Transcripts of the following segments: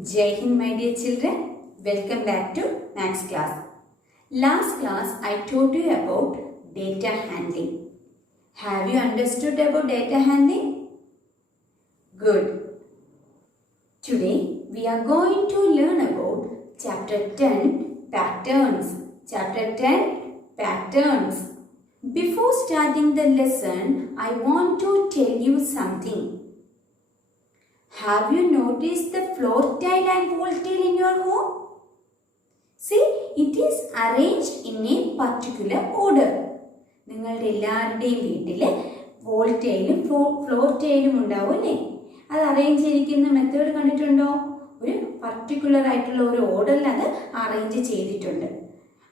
Jai Hind, my dear children. Welcome back to Maths class. Last class I told you about data handling. Have you understood about data handling? Good. Today we are going to learn about chapter 10 patterns. Chapter 10 patterns. Before starting the lesson, I want to tell you something. Have you noticed the floor tile and wall tile in your home? See, it is arranged in a particular order. നിങ്ങളുടെ എല്ലാവരുടെയും വീട്ടിൽ wall ടൈലും floor ടൈലും ഉണ്ടാവും അല്ലേ? അത് arrange ചെയ്തിരിക്കുന്ന method കണ്ടിട്ടുണ്ടോ? ഒരു particular ആയിട്ടുള്ള ഒരു ഓർഡറിൽ അത് അറേഞ്ച് ചെയ്തിട്ടുണ്ട്.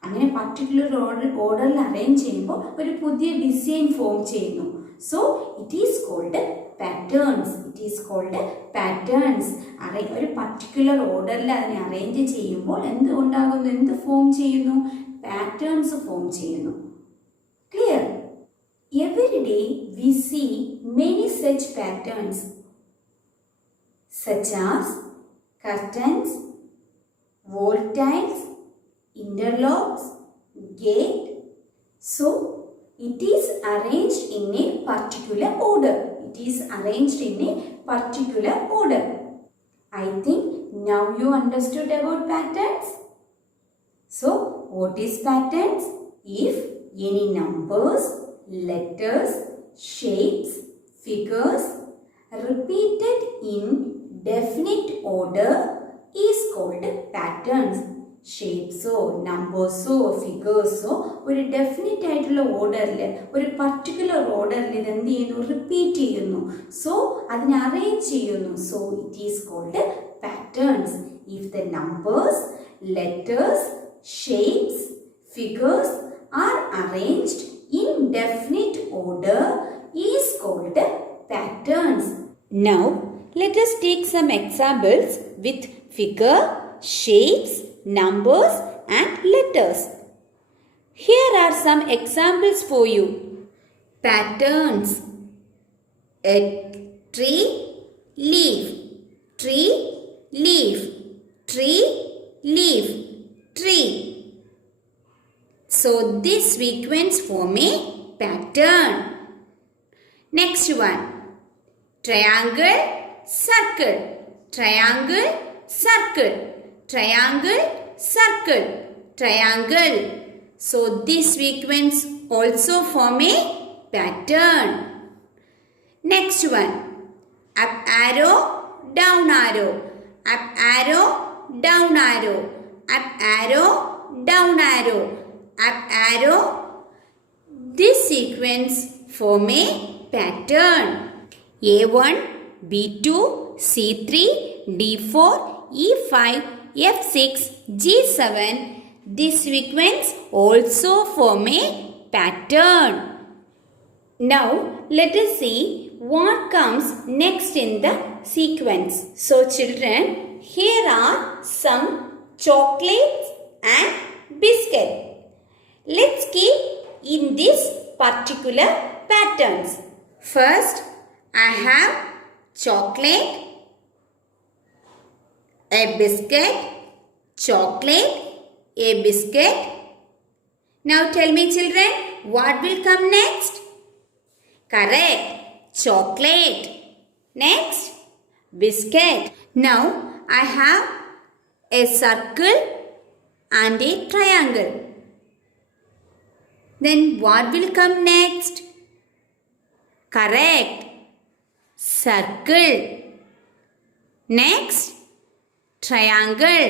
അങ്ങനെ പർട്ടിക്കുലർ ഓർഡറിൽ അറേഞ്ച് ചെയ്യുമ്പോൾ ഒരു പുതിയ ഡിസൈൻ ഫോം ചെയ്യുന്നു. So it is called patterns. It is called patterns. ഒരു പർട്ടിക്കുലർ ഓർഡറിൽ അതിനെ അറേഞ്ച് ചെയ്യുമ്പോൾ എന്ത് ഉണ്ടാകുന്നു? എന്ത് ഫോം ചെയ്യുന്നു? പാറ്റേൺസ് ഫോം ചെയ്യുന്നു. Clear? Every day we see many such patterns such as curtains, wall tiles, interlocks, gate. So it is arranged in a particular order. It is arranged in a particular order. I think now you understood about patterns. So, what is patterns? If any numbers, letters, shapes, figures repeated in definite order is called patterns. ഷേപ്സോ നമ്പേഴ്സോ ഫിഗേഴ്സോ ഒരു definite ആയിട്ടുള്ള ഓർഡറിൽ ഒരു particular ഓർഡറിൽ ഇത് എന്ത് ചെയ്യുന്നു? Repeat ചെയ്യുന്നു. So അതിനെ അറേഞ്ച് ചെയ്യുന്നു. So it is called patterns. If the numbers, letters, shapes, figures are arranged in definite order is called patterns. Now let us take some examples with figure, shapes, numbers and letters. Here are some examples for you. Patterns. A tree, leaf, tree, leaf, tree, leaf, tree. So this sequence form a pattern. Next one. Triangle, circle, triangle, circle, triangle, circle, triangle. So this sequence also form a pattern. Next one. Up arrow, down arrow, up arrow, down arrow, up arrow, down arrow, up arrow. This sequence form a pattern. A1, B2, C3, D4, E5, F6, G7. This sequence also form a pattern. Now let us see what comes next in the sequence. So children, here are some chocolates and biscuit. Let's keep in this particular patterns. First, I have chocolate, a biscuit, chocolate, a biscuit. Now tell me children, what will come next? Correct, chocolate. Next, biscuit. Now I have a circle and a triangle. Then what will come next? Correct, circle. Next, triangle.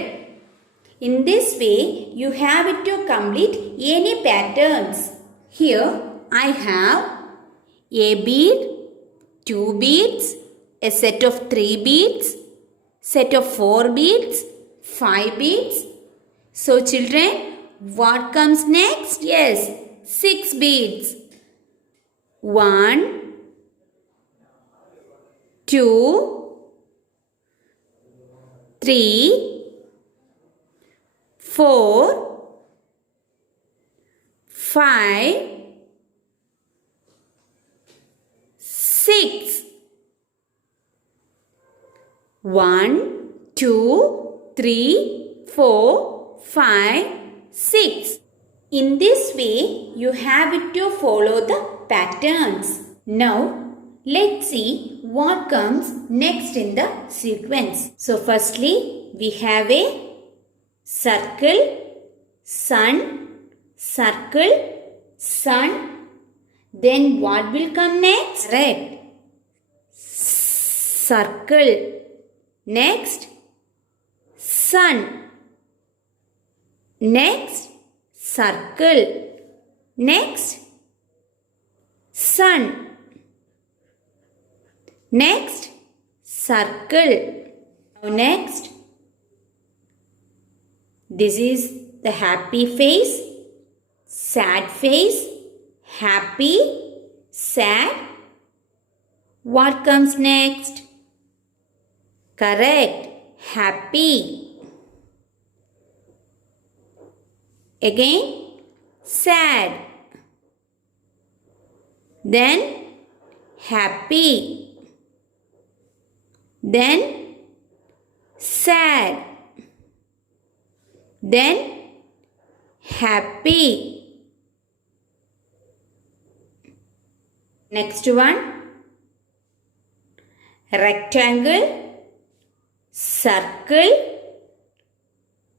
In this way, you have to complete any patterns. Here, I have a bead, 2 beads, a set of 3 beads, set of 4 beads, 5 beads. So, children, what comes next? Yes, 6 beads. 1, 2, 3, 4, 5, 6. 1, 2, 3, 4, 5, 6. In this way, you have to follow the patterns. Now, let's see what comes next in the sequence. So, firstly, we have a circle, sun, circle, sun. Then what will come next? Correct. Circle. Next, sun. Next, circle. Next, sun. Next, circle. Now next, this is the happy face, sad face, happy, sad. What comes next? Correct. Happy. Again, sad. Then, happy. Then, sad. Then, happy. Next one. Rectangle, circle,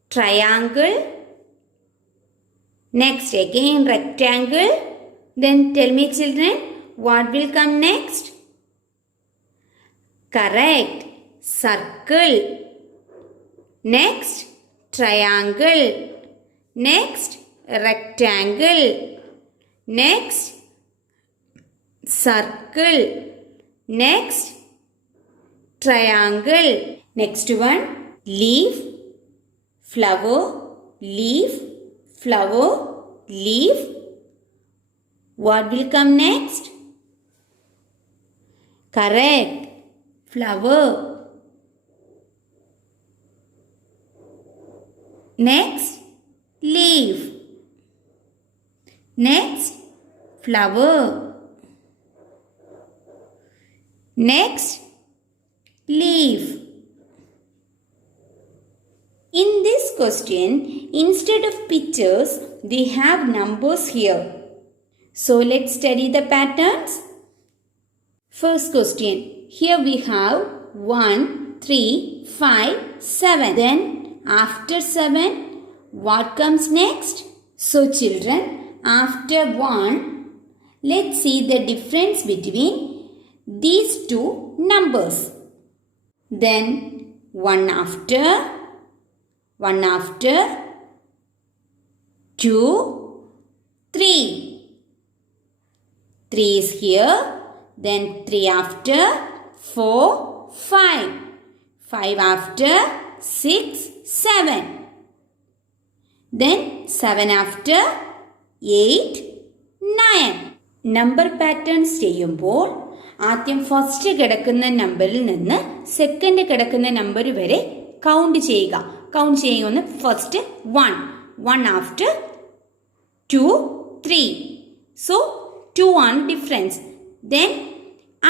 triangle. Next again rectangle. Then tell me children, what will come next? Correct. Circle. Next triangle. Next rectangle. Next circle. Next triangle. Next one, leaf, flower, leaf, flower, leaf. What will come next? Correct. Flower. Next, leaf. Next, flower. Next, leaf. In this question, instead of pictures, they have numbers here. So let's study the patterns. First question. Here we have 1, 3, 5, 7. Then after 7, what comes next? So children, after 1, let's see the difference between these two numbers. Then 1 after, 2, 3. 3 is here. Then 3 after, 4, 5. 5 after, 6, 7. Then 7 after, 8, 9. Number patterns ചെയ്യുമ്പോൾ ആദ്യം first കിടക്കുന്ന നമ്പറിൽ നിന്ന് second കിടക്കുന്ന number വരെ count ചെയ്യുക. Count ചെയ്യുന്ന first 1 after 2, 3. So 2 ആണ് ഡിഫറൻസ്. ദെൻ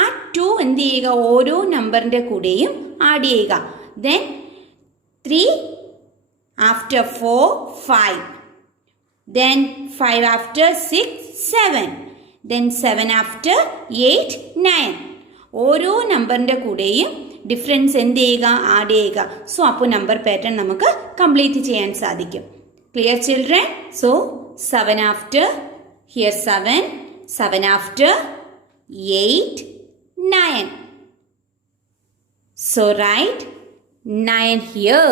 ആ 2 എന്ത് ചെയ്യുക, ഓരോ നമ്പറിൻ്റെ കൂടെയും ആഡ് ചെയ്യുക. Then 3 after 4, 5. Then 5 after 6, 7. Then 7 after 8, 9. ഓരോ നമ്പറിൻ്റെ കൂടെയും ഡിഫറൻസ് എന്ത് ചെയ്യുക, ആഡ് ചെയ്യുക. സോ അപ്പോൾ നമ്പർ പാറ്റേൺ നമുക്ക് കംപ്ലീറ്റ് ചെയ്യാൻ സാധിക്കും. Clear children? So 7 after, here 7, 7 after 8, 9. So write 9 here.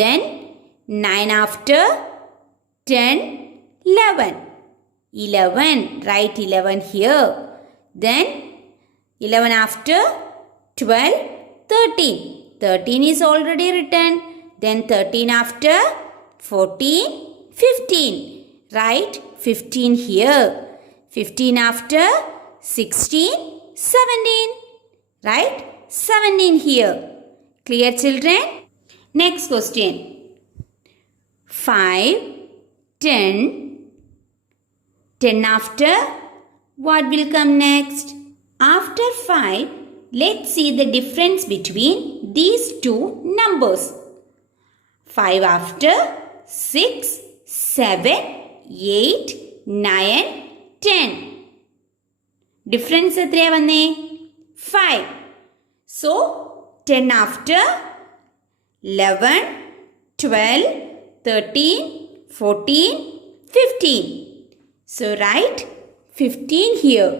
Then 9 after 10, 11. 11. Write 11 here. Then 11 after 12, 13. 13 is already written. Then 13 after 14, 15. Write 15 here. 15 after 16, 17. Write 17 here. Clear children? Next question. 5, 10. 10 after, what will come next? After 5, let's see the difference between these two numbers. 5 after 6, 7, 8, 9, 10. Difference എത്രയാ വന്നേ? 5. So 10 after 11, 12, 13, 14, 15. So write 15 here.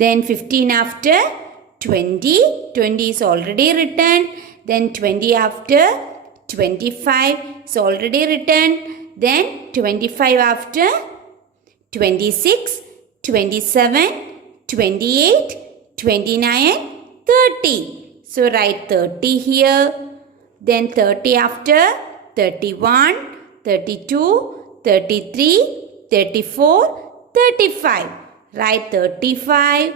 Then 15 after 20. 20 is already written. Then 20 after 25 is already written. Then 25 after 26, 27, 28, 29, 30. So write 30 here. Then 30 after 31, 32, 33, 34, 35. Write 35.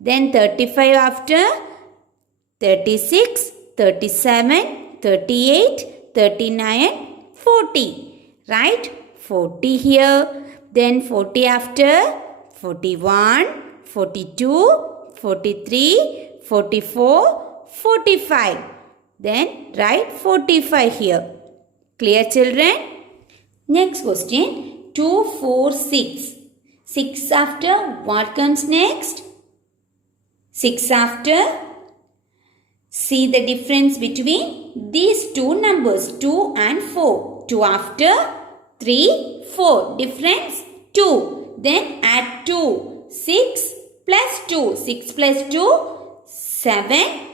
Then 35 after 36, 37, 38, 39, 40. Write 40 here. Then 40 after 41, 42, 43, 44, 45. Then write 45 here. Clear, children? Next question, 2, 4, 6. 6 after what comes next? 6 after. See the difference between these two numbers, 2 and 4. 2 after 3, 4. Difference 2. Then add 2. 6 plus 2. 6 plus 2, 7,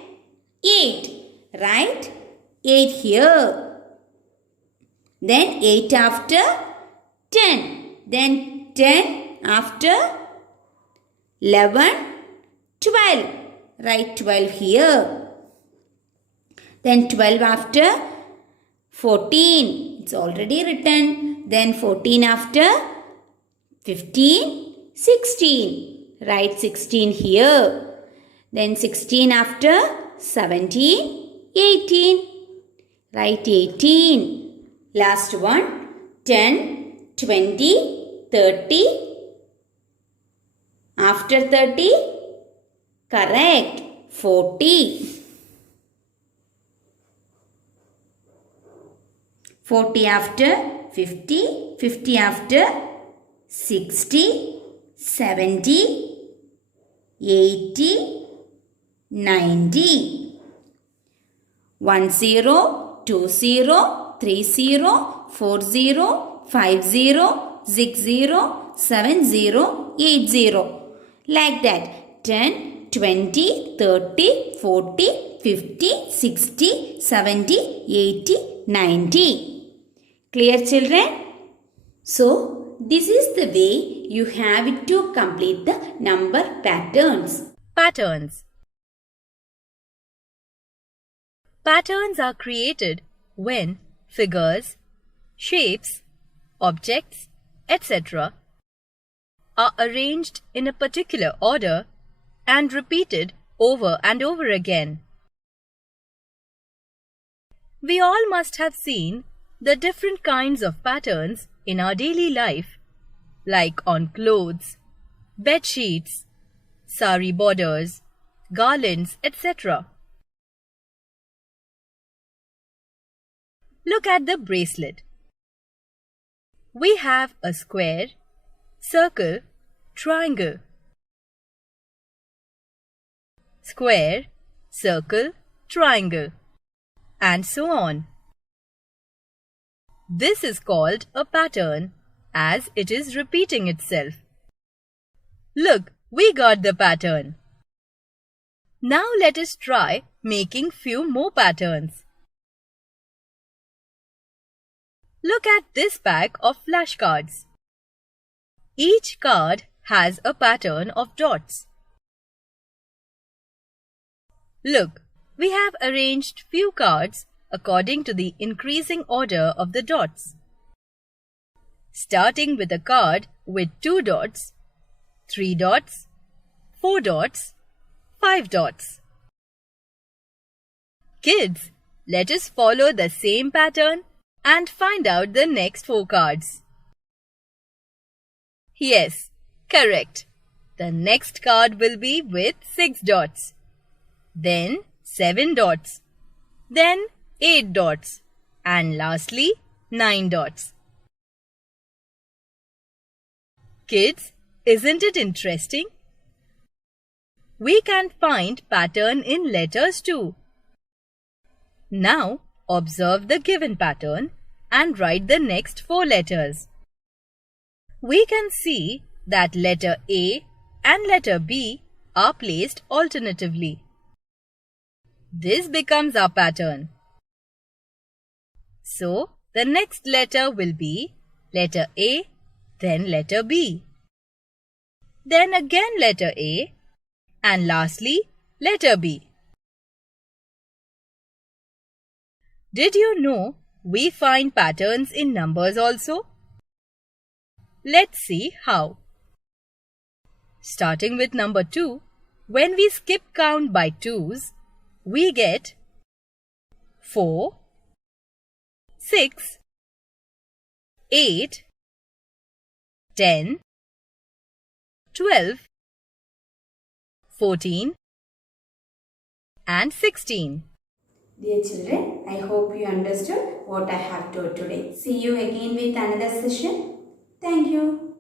8. Write 8 here. Then 8 after 10. Then 10 after 11, 12. Write 12 here. Then 12 after 14. It's already written. Then 14 after 15, 16. Write 16 here. Then 16 after 17, 18. Write 18. Last one, 10, 20, 30. After 30, correct, 40. 40 after 50, 50 after 60, 70, 80, 90. 10, 20, 30, 40, 50, 60, 70, 80. Like that. 10, 20, 30, 40, 50, 60, 70, 80, 90. Clear, children? So, this is the way you have to complete the number patterns. Patterns. Patterns are created when figures, shapes, objects, etc. are arranged in a particular order and repeated over and over again. We all must have seen the different kinds of patterns in our daily life, like on clothes, bed sheets, sari borders, garlands, etc. Look at the bracelet. We have a square, circle, triangle. Square, circle, triangle, and so on. This is called a pattern as it is repeating itself. Look, we got the pattern. Now let us try making few more patterns. Look at this pack of flashcards. Each card has a pattern of dots. Look, we have arranged few cards according to the increasing order of the dots. Starting with a card with 2 dots, 3 dots, 4 dots, 5 dots. Kids, let us follow the same pattern and find out the next 4 cards. Yes, correct. the next card will be with 6 dots, then 7 dots, then 8 dots, and lastly 9 dots. Kids, isn't it interesting? We can find pattern in letters too. Now, observe the given pattern and write the next 4 letters. We can see that letter A and letter B are placed alternatively. This becomes our pattern. So, the next letter will be letter A, then letter B. Then again letter A, and lastly letter B. Did you know we find patterns in numbers also? Let's see how. Starting with number 2, when we skip count by 2s, we get 4, 6, 8, 10, 12, 14 and 16. Dear children, I hope you understood what I have taught today. See you again with another session. Thank you.